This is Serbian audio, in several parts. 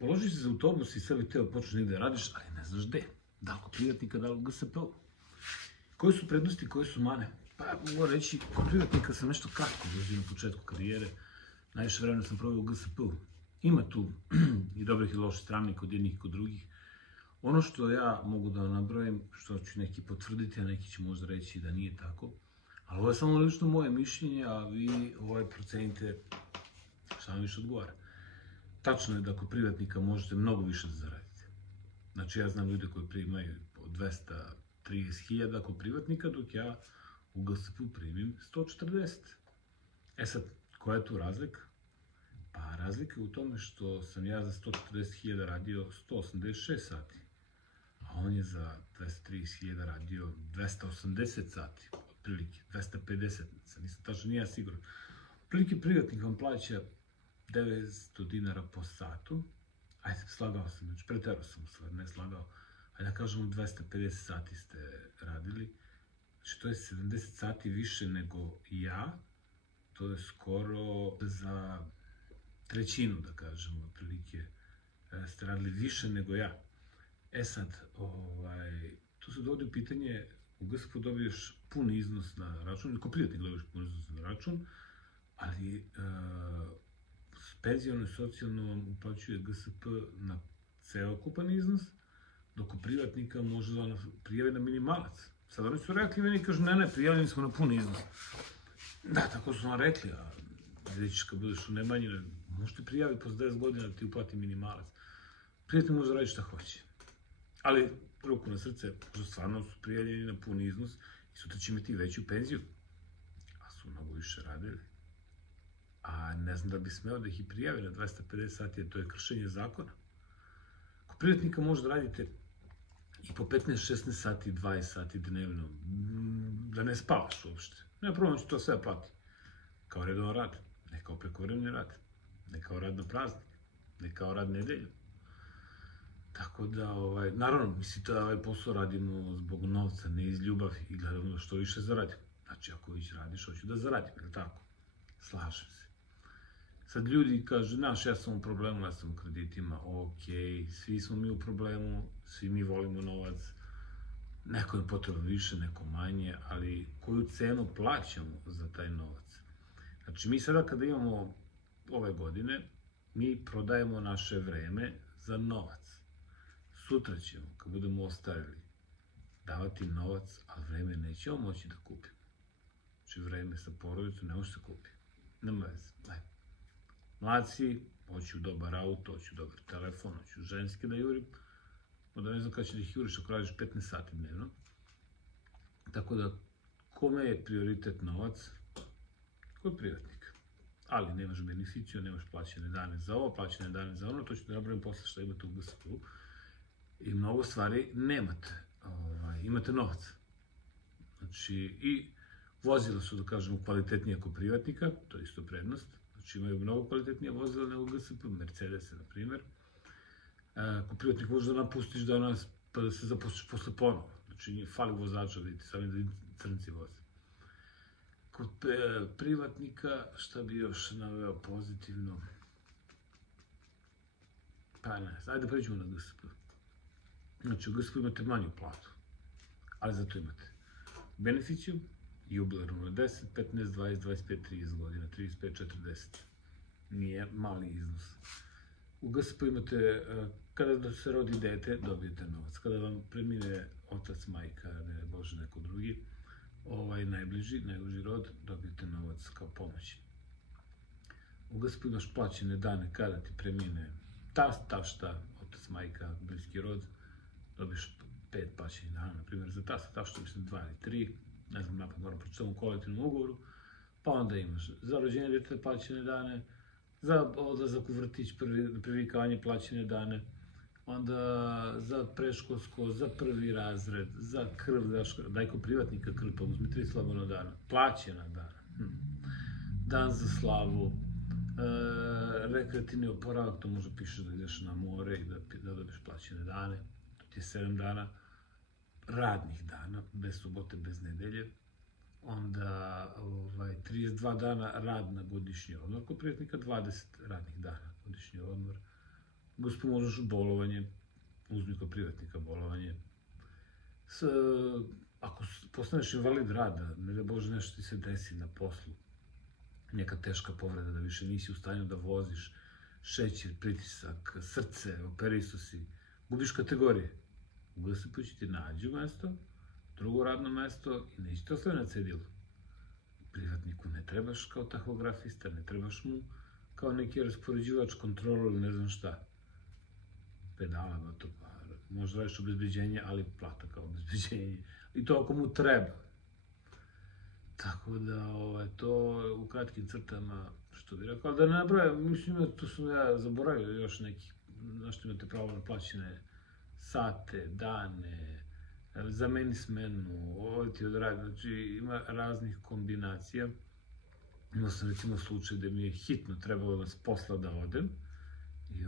položiš se za autobus i sebi teo počneš negde da radiš, ali ne znaš gde. Da li kod privatnika, da li u GSP-u. Koje su prednosti, koje su mane? Pa mogu reći, kod privatnika sam nešto kratko doživio na početku karijere. Najviše vremena sam proveo u GSP-u. Ima tu i dobrih i loših strani kod jednih i kod drugih. Ono što ja mogu da nabrojim, što ću neki potvrditi, a neki će možda reći da nije tako, ali ovo je samo lično moje mišljenje, a vi procenite šta vam više odgovara. Tačno je da kod privatnika možete mnogo više da zaradite. Znači, ja znam ljude koji primaju po 230.000 kod privatnika, dok ja u GSP-u primim 140. E sad, koja je tu razlika? Pa razlika je u tome što sam ja za 140.000 radio 186 sati, a on je za 230.000 radio 280 sati, otprilike, 250, nisam tačno, nije ja siguran. Otprilike privatnik vam plaća 900 dinara po satu, ajde, slagao sam, znači preterao sam stvar, ne slagao, ajde da kažemo 250 sati ste radili, znači to je 70 sati više nego ja, to je skoro za trećinu, da kažemo, otprilike ste radili više nego ja. E sad, tu se dovodi u pitanje, u GSP dobiješ pun iznos na račun, ili ko privatnik dobiješ pun iznos na račun, ali penziono i socijalno vam uplaćuje GSP na celokupan iznos, dok u privatnika može da prijavi na minimalac. Sad oni su rekli, meni kažu, ne, prijavljeni smo na pun iznos. Da, tako su vam rekli, a vidjet ćeš kad budeš u Nemanji, možete prijaviti posle 10 godina da ti uplati minimalac. Privatnik može da radi šta hoće. Ali, ruku na srce, možda stvarno su prijavljeni na pun iznos i sutra će imati veću penziju. A su mnogo više radili. A ne znam da bi smeo da ih i prijavi na 250 sati, jer to je kršenje zakona. Kod privatnika možda radite i po 15-16 sati, 20 sati dnevno, da ne spavaš uopšte. Nema problem, će to sve plati. Kao redovan rad, ne kao prekovremeni rad, ne kao rad na praznik, ne kao rad nedelju. Tako da, naravno, mislim da ovaj posao radimo zbog novca, ne iz ljubavi i gledamo da što više zaradimo. Znači, ako već radiš, hoću da zaradim, ili tako? Slažem se. Sad ljudi kažu, znaš, ja sam u problemu, ja sam u kreditima, okej, svi smo mi u problemu, svi mi volimo novac, neko je potrebno više, neko manje, ali koju cenu plaćamo za taj novac? Znači, mi sada kada imamo ove godine, mi prodajemo naše vreme za novac. Sutra ćemo, kad budemo ostavili, davati novac, ali vreme nećemo moći da kupimo. Znači, vreme sa porodicom ne može se kupiti. Nema veze. Mlad si, hoću dobar auto, hoću dobar telefon, hoću ženske da jurim, onda ne znam kada će da ih juriš ako radiš 15 sati dnevno. Tako da, kome je prioritet novac? Kod privatnika. Ali nemaš beneficiju, nemaš plaćene dane za ovo, plaćene dane za ono, to ću da napravim posle što imate u GSP-u. I mnogo stvari nemate. Imate novac. Znači, i vozila su, da kažemo, kvalitetnije kod privatnika, to je isto prednost. Znači, imaju mnogo kvalitetnije vozila nego GSP, Mercedes, na primjer. Kod privatnika možeš da napustiš danas, pa da se zapustiš posle ponovo. Znači, fali vozača, vidite, sami da crnci voze. Kod privatnika, šta bi još naveo pozitivno? Pa ne, ajde pređemo na GSP. Znači, u GSP imate manju platu, ali zato imate beneficiju, jubilarnu na 10, 15, 20, 25, 30 godina, 35, 40. Nije mali iznos. U GSP imate, kada se rodi dete, dobijete novac. Kada vam premine otac, majka, ne Bože, neko drugi, najbliži, najuži rod, dobijete novac kao pomoć. U GSP imaš plaćene dane kada ti premine tast, tašta, otac, majka, bliski rod, dobiješ 5 plaćenih dana, na primjer za tasta, tašta mislim 2 ili 3, ne znam, napad moram proći u kolektivnom ugovoru, pa onda imaš za rođenje djeteta plaćene dane, za odlazak u vrtić, privikavanje plaćene dane, onda za preškolsko, za prvi razred, za krv, daj kod privatnika krv, pa uzmi 3 slobodna dana, plaćena dana, dan za slavu, rekreativni oporavak, to možda pišeš da ideš na more i da dobiješ plaćene dane, to ti je 7 dana radnih dana, bez subote, bez nedelje, onda 32 dana rad na godišnji odmor, kod privatnika 20 radnih dana godišnji odmor, GSP možeš bolovanje, uzmi kod privatnika bolovanje. Ako postaneš invalid rada, ne da Bože nešto ti se desi na poslu, neka teška povreda da više nisi u stanju da voziš, šećer, pritisak, srce, operisu si, gubiš kategorije. U GSP će ti nađu mesto, drugo radno mesto i neće te ostaviti na cedilu. Privatniku ne trebaš kao tahografista, ne trebaš mu kao neki raspoređivač, kontrolor ili ne znam šta. Pedalama to pa, možda radiš obezbeđenje, ali plata kao obezbeđenje. I to ako mu treba. Tako da, to u kratkim crtama, što bih rekao, da ne nabrajam, mislim, to sam ja zaboravio još neki, znaš, imate pravo na plaćene sate, dane, zameni smenu, ovo ti odradi, znači ima raznih kombinacija. Imao sam recimo slučaj gde mi je hitno trebalo da s posla da odem i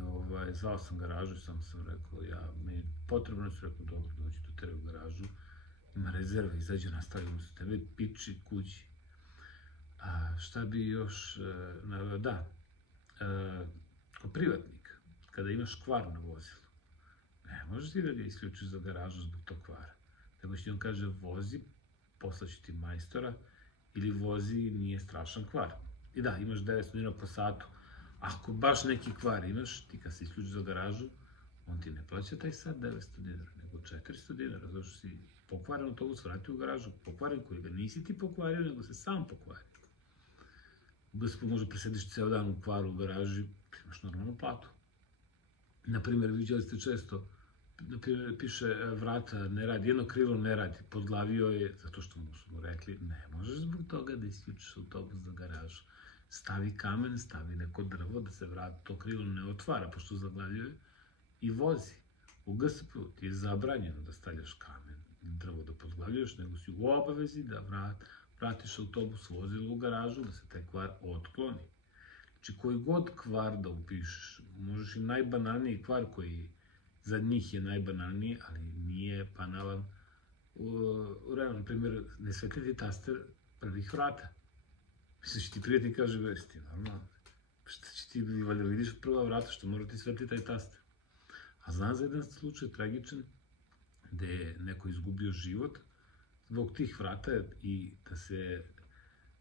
zvao sam garažu i samo sam rekao, meni je potrebno, su rekao, dobro, dođi do tebe u garažu, ima rezerva, izađe, nastavimo se tebe, piči kući. A šta bi još naveo, da, kao privatnik, kada imaš kvar na vozilu, ne možeš ti da ga isključiš za garažu zbog tog kvara. Nego će ti on kaže, vozi, poslaću ti majstora, ili vozi, nije strašan kvar. I da, imaš 900 dinara po satu. Ako baš neki kvar imaš, ti kad se isključiš za garažu, on ti ne plaća taj sat 900 dinara, nego 400 dinara, zato što si pokvaren autobus vrati u garažu, pokvaren koji ga nisi ti pokvario, nego se sam pokvario. U GSP može presediš ceo dan u kvaru u garaži, imaš normalnu platu. Naprimer, viđali ste često, piše vrata ne radi, jedno krilo ne radi, podglavio je, zato što mu smo rekli, ne možeš zbog toga da isključiš autobus za garažu. Stavi kamen, stavi neko drvo da se to krilo ne otvara, pošto zaglavljuje, i vozi. U GSP ti je zabranjeno da stavljaš kamen i drvo da podglavljuješ, nego si u obavezi da vratiš autobus, vozilo u garažu, da se taj kvar otkloni. Znači, koji god kvar da upišeš, možeš i najbanalniji kvar koji za njih je najbanalniji, ali nije banalan. U realnom, na primjer, ne svetliti taster prvih vrata. Misliš, ti prijatnik kaže, već ti normalno. Šta će ti, valjda vidiš prva vrata, što mora ti svetliti taj taster. A znam za jedan slučaj tragičan, gde je neko izgubio život zbog tih vrata i da se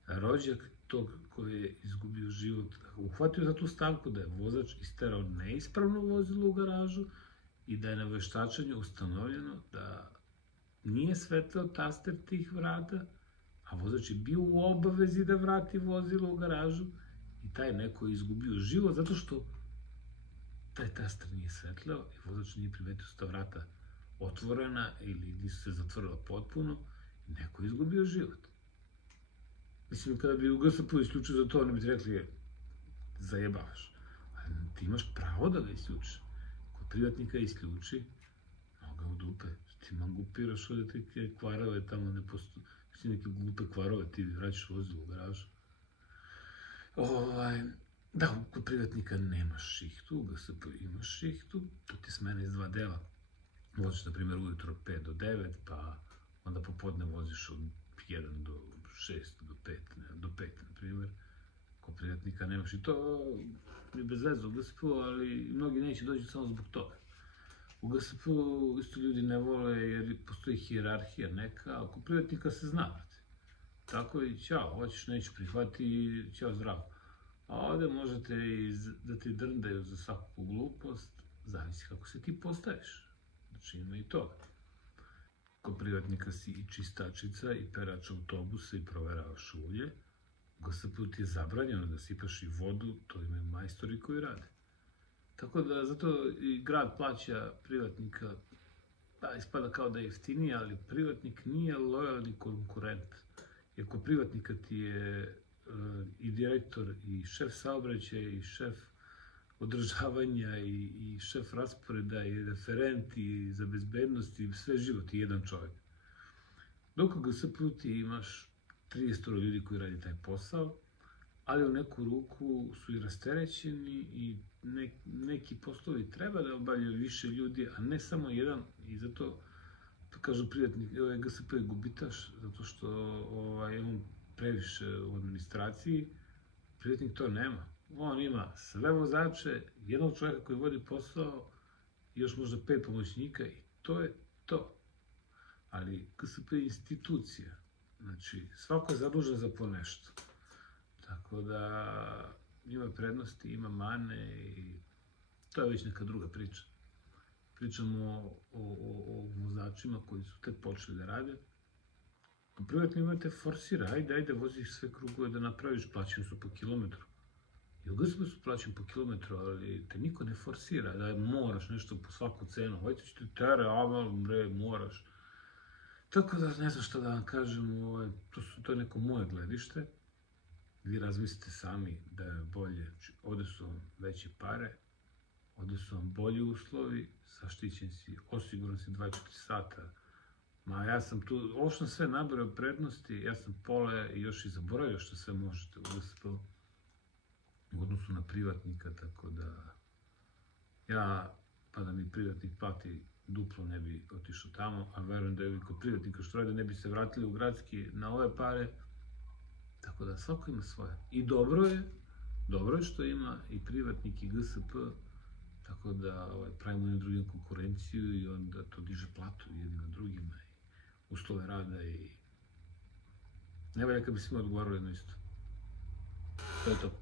rođak tog koji je izgubio život uhvatio za tu stavku da je vozač isterao neispravno vozilo u garažu i da je na veštačenju ustanovljeno da nije svetlao taster tih vrata, a vozač je bio u obavezi da vrati vozilo u garažu i taj neko je izgubio život zato što taj taster nije svetlao i vozač nije primetio su ta vrata otvorena ili nisu se zatvorila potpuno i neko je izgubio život. Mislim, kada bi u GSP isključio za to, oni bi ti rekli, zajebavaš. Ali ti imaš pravo da ga isključiš. Kod privatnika isključi, noga u dupe. Ti mangupiraš ovde te kvarove, tamo ne postoji. Mislim, neke glupe kvarove, ti vraćaš vozilo u garažu. Da, kod privatnika nemaš šihtu, u GSP imaš šihtu, to ti smena iz dva dela. Voziš, na primjer, ujutro 5 do 9, pa onda popodne voziš od 1 do 6, do 5, na primjer. Kod privatnika nemaš i to je bez veze u GSP-u, ali mnogi neće doći samo zbog toga. U GSP-u isto ljudi ne vole jer postoji hijerarhija neka, a kod privatnika se zna, brate. Tako i ćao, hoćeš, neću prihvati, ćao, zdravo. A ovde možete i da ti drndaju za svaku glupost, zavisi kako se ti postaviš. Znači ima i toga. Kod privatnika si i čistačica i perač autobusa i proveravaš ulje. U GSP-u ti je zabranjeno da sipaš i vodu, to imaju majstori koji rade. Tako da, zato i grad plaća privatnika, da, ispada kao da je jeftinije, ali privatnik nije lojalni konkurent. Jer kod privatnika ti je i direktor, i šef saobraćaja, i šef održavanja, i šef rasporeda, i referent, i za bezbednost, i sve život, i jedan čovjek. Dok u GSP-u ti imaš 30 ljudi koji radi taj posao, ali u neku ruku su i rasterećeni i neki poslovi treba da obavljaju više ljudi, a ne samo jedan, i zato kažu privatnik, GSP je gubitaš, zato što je on previše u administraciji, privatnik to nema. On ima sve vozače, jednog čovjeka koji vodi posao, i još možda 5 pomoćnika i to je to. Ali GSP je institucija, znači svako je zadužen za po nešto. Tako da ima prednosti, ima mane i to je već neka druga priča. Pričamo o vozačima koji su tek počeli da rade. U privatnim imate forsira, ajde, voziš sve krugove da napraviš, plaćeni su po kilometru. I u GSP su plaćeni po kilometru, ali te niko ne forsira da moraš nešto po svaku cenu. Hajde ću ti tere, bre, moraš. Tako da ne znam šta da vam kažem, to je neko moje gledište. Vi razmislite sami da je bolje. Ovde su vam veće pare, ovde su vam bolji uslovi, zaštićen si, osiguran si 24 sata. Ma ja sam tu, ovo što sam sve nabrao prednosti, ja sam pola i još i zaboravio što sve možete u GSP-u u odnosu na privatnika, tako da ja, pa da mi privatnik plati duplo, ne bi otišao tamo, a verujem da je kod privatnika što rade ne bi se vratili u gradski na ove pare, tako da svako ima svoje. I dobro je što ima i privatnik i GSP, tako da pravimo jednim drugim konkurenciju i onda to diže platu jednima drugima i uslove rada i ne valja kad bi svima odgovarali jedno isto. To je to.